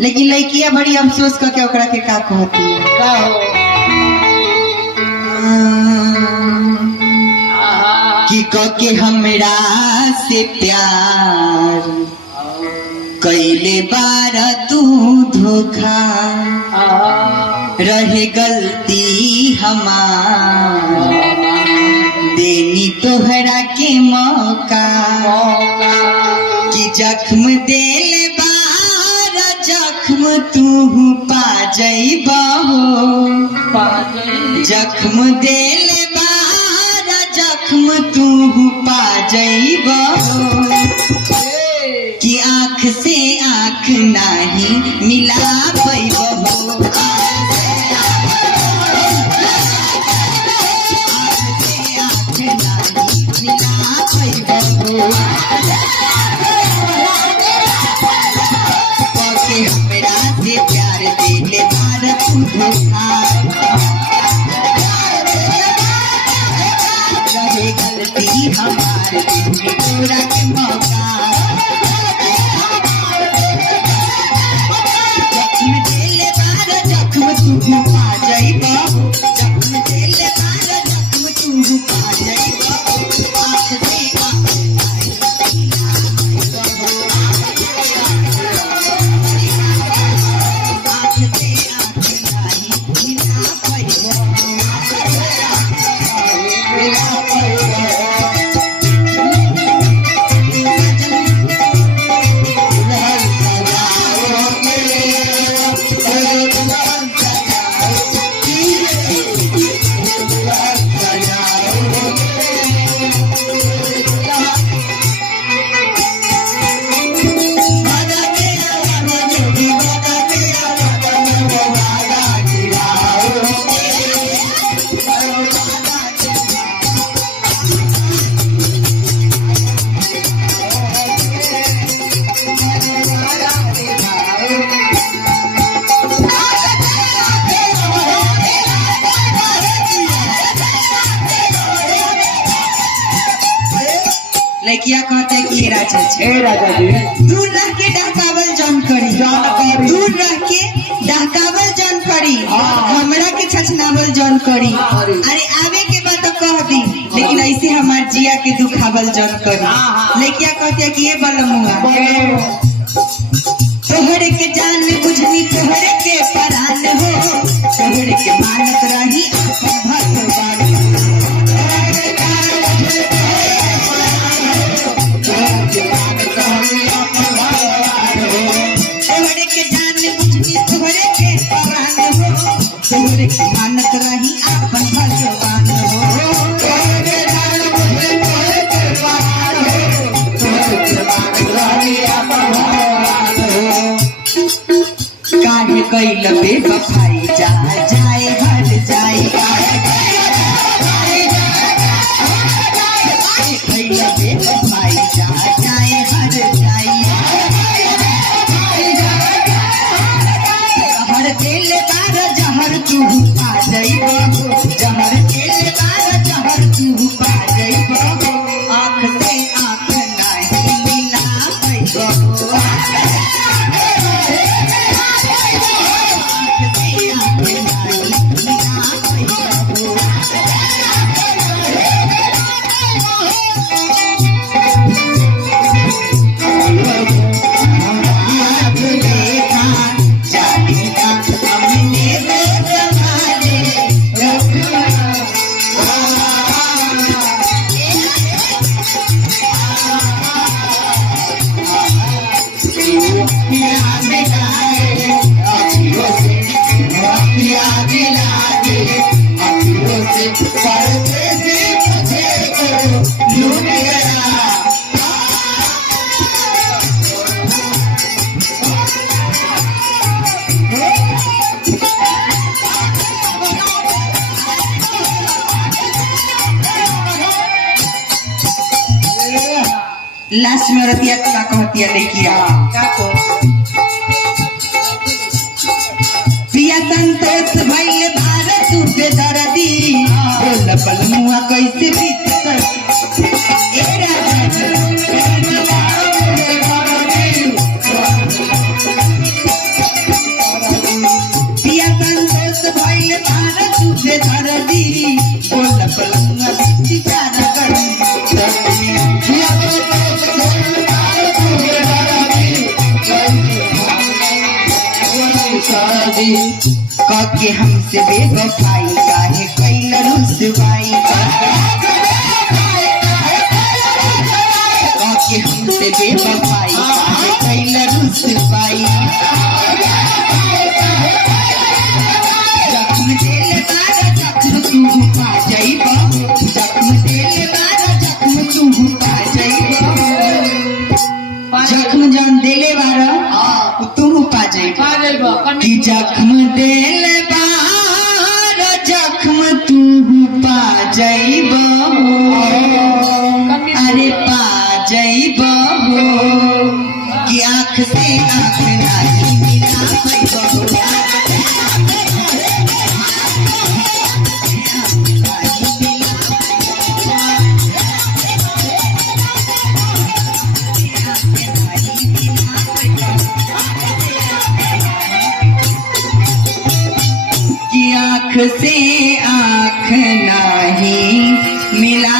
लेकिन लड़कियां बड़ी अफसोस करके ओकरा के का कहती है का हो कि के हमरा से प्यार कैले बार तू धोखा रहे गलती हमार देनी तोहरा के मौका कि जख्म देल बार जख्म तू पा जइबा जख्म देल बार जख्म तू पा जइबा कि आँख से आँख नहीं मिला पैबहो हमरा से प्यार देले भारत रहे गलती हमारे तोरा के मौका जख्म देले बार जख्म तू पा जाइबा जख्म देले बार जख्म तू पा जाइबा आँख से लड़किया कहते कि राजा जी दूर रह के डहकावल जौन करी दूर रह के डहकावल जौन करी हमरा के छछनावल जौन करी अरे आवे के बाद तो कह दी लेकिन ऐसे हमार जिया के दुखावल जौन करी लड़किया कहते कि ये बलमुआ तोहरे के जान बुझनी तोहरे के परान हो तोहरे के मानत रही आपन भगवान तोहरे के जान बुझनी तोहरे के परान हो तोहरे के मानत रही आपन भगवान हो तोहरे जान बुझनी तोहरे के परान हो तोहरे के मानत रही आपन भगवान हो काहे कैल बेवफाई जा जाए हर जाए कैल बेवफाई जा जाए हर जाए जहर दिल बार जहर तू पा जाइबा जहर दिल बार जहर तू पा जाइबा आँख से आँख नहीं मिला पैबा लास्ट में रतिया का कहती है लड़किया प्रिया संतोष भइल भारत पे दर्दी बोल बलमुआ कैसे बीत ए राजा काके हमसे बेवफाई काहे कैल रुसवाई काके हमसे बेवफाई काहे कैल रुसवाई जख्म दिल बारा जख्म तू पा जाइबा जख्म दिल बारा जख्म तू पा जाइबा जख्म जान दिले बारा तू पा जाइबा कि जख्म दिल बारा जख्म तू पा जाइबा अरे पा जाइबा कि आँख से आँख नहीं मिला पाइबा आँख से आँख नहीं मिला